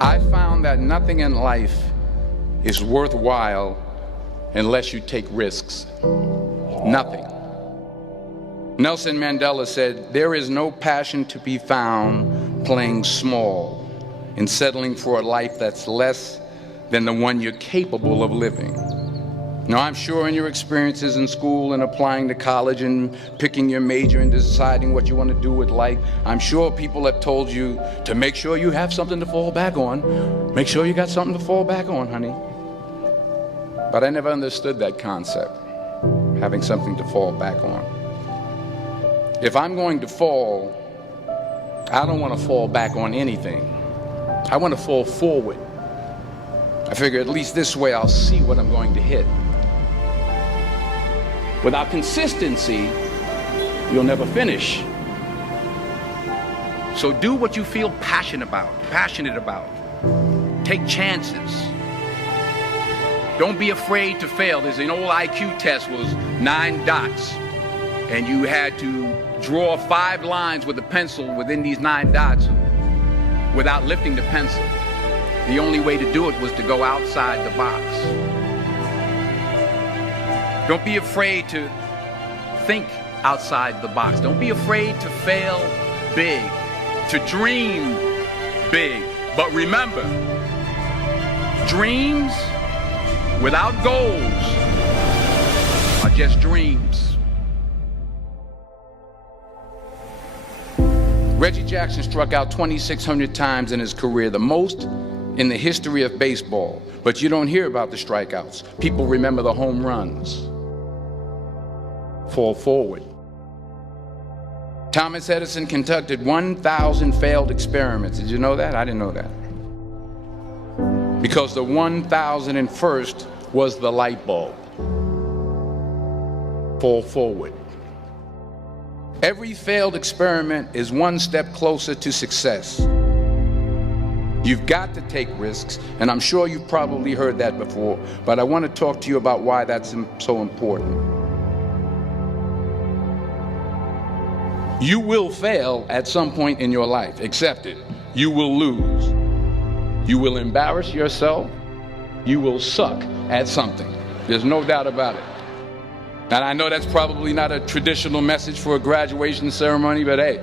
I found that nothing in life is worthwhile unless you take risks. Nothing. Nelson Mandela said, "There is no passion to be found playing small and settling for a life that's less than the one you're capable of living." Now, I'm sure in your experiences in school and applying to college and picking your major and deciding what you want to do with life, I'm sure people have told you to make sure you have something to fall back on. Make sure you got something to fall back on, honey. But I never understood that concept, having something to fall back on. If I'm going to fall, I don't want to fall back on anything. I want to fall forward. I figure at least this way I'll see what I'm going to hit. Without consistency, you'll never finish. So do what you feel passionate about. Take chances. Don't be afraid to fail. There's an old IQ test was 9 dots, and you had to draw 5 lines with a pencil within these 9 dots without lifting the pencil. The only way to do it was to go outside the box. Don't be afraid to think outside the box. Don't be afraid to fail big, to dream big. But remember, dreams without goals are just dreams. Reggie Jackson struck out 2,600 times in his career, the most in the history of baseball. But you don't hear about the strikeouts. People remember the home runs. Fall forward. Thomas Edison conducted 1,000 failed experiments. Did you know that? I didn't know that. Because the 1,001st was the light bulb. Fall forward. Every failed experiment is one step closer to success. You've got to take risks, and I'm sure you've probably heard that before, but I want to talk to you about why that's so important. You will fail at some point in your life. Accept it. You will lose. You will embarrass yourself. You will suck at something. There's no doubt about it. And I know that's probably not a traditional message for a graduation ceremony, but hey,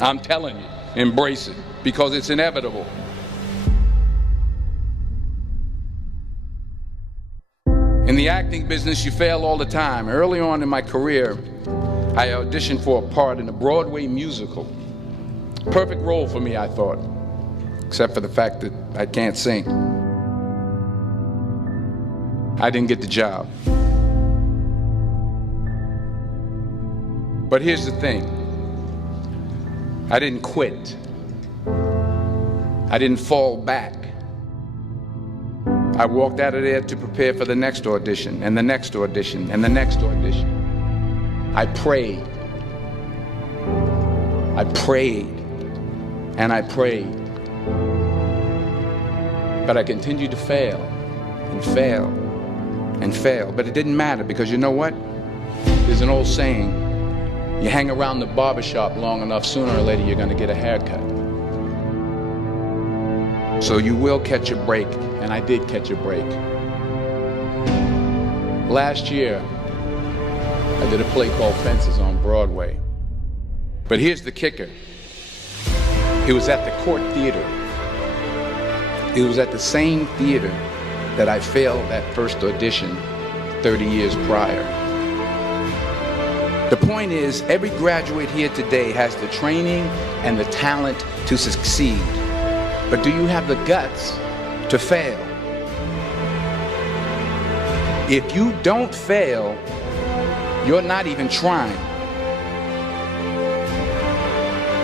I'm telling you, embrace it, because it's inevitable. In the acting business, you fail all the time. Early on in my career, I auditioned for a part in a Broadway musical. Perfect role for me, I thought, except for the fact that I can't sing. I didn't get the job. But here's the thing. I didn't quit. I didn't fall back. I walked out of there to prepare for the next audition, and the next audition, and the next audition. I prayed. I prayed. And I prayed. But I continued to fail, and fail, and fail. But it didn't matter, because you know what? There's an old saying, you hang around the barbershop long enough, sooner or later you're going to get a haircut. So you will catch a break, and I did catch a break. Last year, I did a play called Fences on Broadway. But here's the kicker. It was at the Court Theater. It was at the same theater that I failed that first audition 30 years prior. The point is, every graduate here today has the training and the talent to succeed. But do you have the guts to fail? If you don't fail, you're not even trying.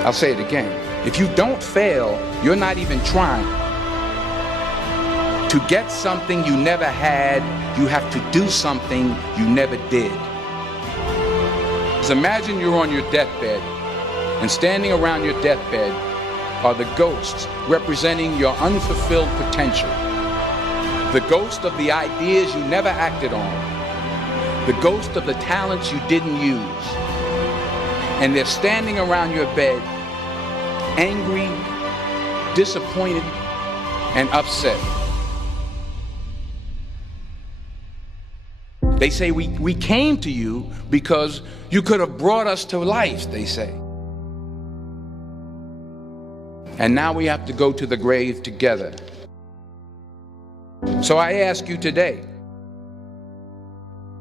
I'll say it again. If you don't fail, you're not even trying. To get something you never had, you have to do something you never did. Just imagine you're on your deathbed, and standing around your deathbed are the ghosts representing your unfulfilled potential. The ghost of the ideas you never acted on. The ghost of the talents you didn't use. And they're standing around your bed, angry, disappointed, and upset. They say we came to you because you could have brought us to life, they say. And now we have to go to the grave together. So I ask you today,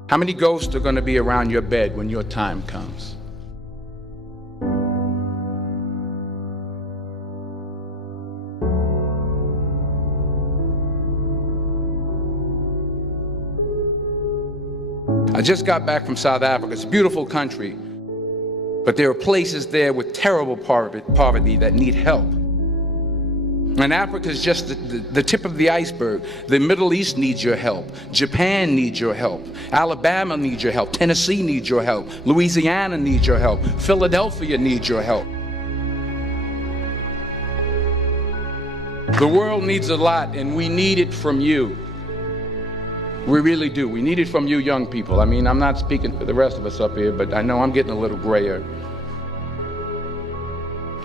how many ghosts are going to be around your bed when your time comes? I just got back from South Africa. It's a beautiful country, but there are places there with terrible poverty that need help. And Africa is just the tip of the iceberg. The Middle East needs your help. Japan needs your help. Alabama needs your help. Tennessee needs your help. Louisiana needs your help. Philadelphia needs your help. The world needs a lot, and we need it from you. We really do. We need it from you young people. I mean, I'm not speaking for the rest of us up here, but I know I'm getting a little grayer.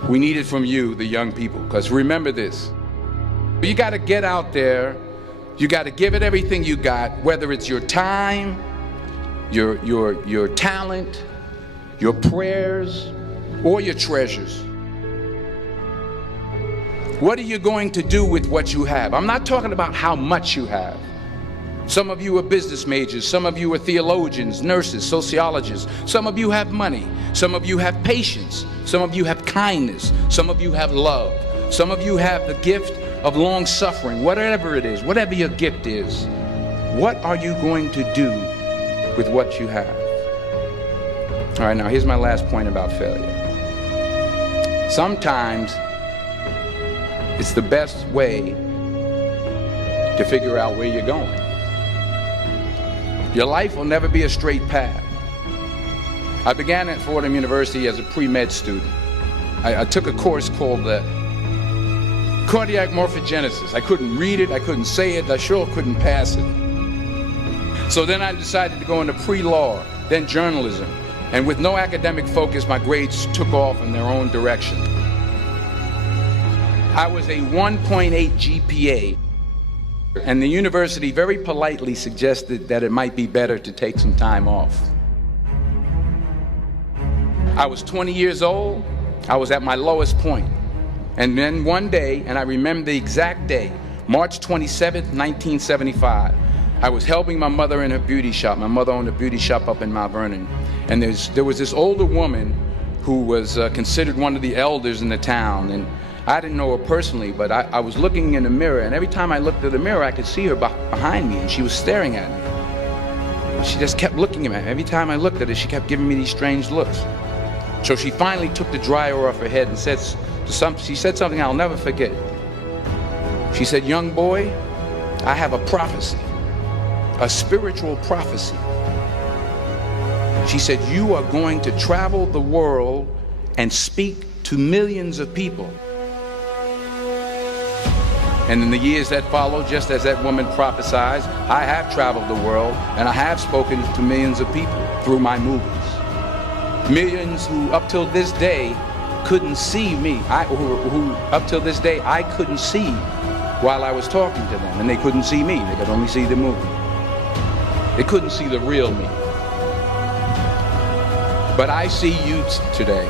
We need it from you, the young people, because remember this. You got to get out there. You got to give it everything you got, whether it's your time, your talent, your prayers, or your treasures. What are you going to do with what you have? I'm not talking about how much you have. Some of you are business majors, some of you are theologians, nurses, sociologists. Some of you have money, some of you have patience, some of you have kindness, some of you have love, some of you have the gift of long suffering. Whatever it is, whatever your gift is, what are you going to do with what you have? All right, now here's my last point about failure. Sometimes it's the best way to figure out where you're going. Your life will never be a straight path. I began at Fordham University as a pre-med student. I took a course called cardiac morphogenesis. I couldn't read it, I couldn't say it, I sure couldn't pass it. So then I decided to go into pre-law, then journalism. And with no academic focus, my grades took off in their own direction. I was a 1.8 GPA. And the university very politely suggested that it might be better to take some time off. I was 20 years old. I was at my lowest point. And then one day, and I remember the exact day, March 27th, 1975, I was helping my mother in her beauty shop. My mother owned a beauty shop up in Mount Vernon. And there was this older woman who was considered one of the elders in the town. And I didn't know her personally, but I was looking in the mirror, and every time I looked at the mirror, I could see her behind me, and she was staring at me. And she just kept looking at me. Every time I looked at her, she kept giving me these strange looks. So she finally took the dryer off her head and she said something I'll never forget. She said, "Young boy, I have a prophecy, a spiritual prophecy." She said, "You are going to travel the world and speak to millions of people." And in the years that followed, just as that woman prophesied, I have traveled the world and I have spoken to millions of people through my movies. Millions who up till this day couldn't see me, who up till this day I couldn't see while I was talking to them, and they couldn't see me, they could only see the movie. They couldn't see the real me. But I see you today,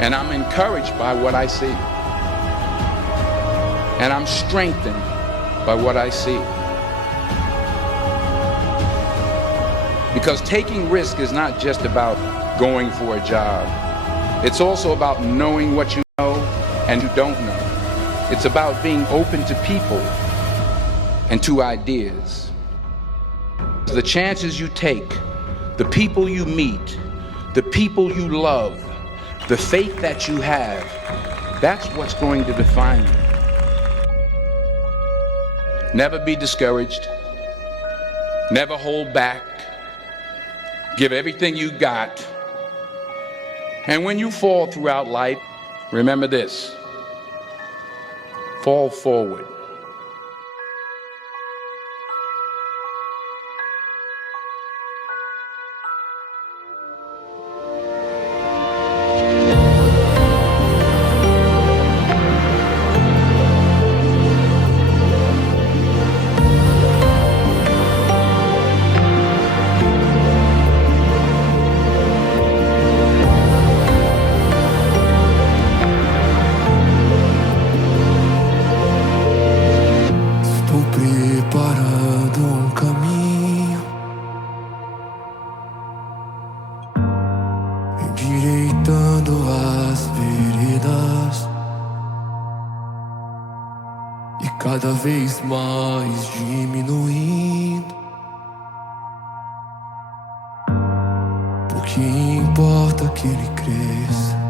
and I'm encouraged by what I see. And I'm strengthened by what I see. Because taking risk is not just about going for a job. It's also about knowing what you know and you don't know. It's about being open to people and to ideas. The chances you take, the people you meet, the people you love, the faith that you have, that's what's going to define you. Never be discouraged. Never hold back. Give everything you got. And when you fall throughout life, remember this: fall forward. cada vez mais diminuindo. O que importa é que ele cresça.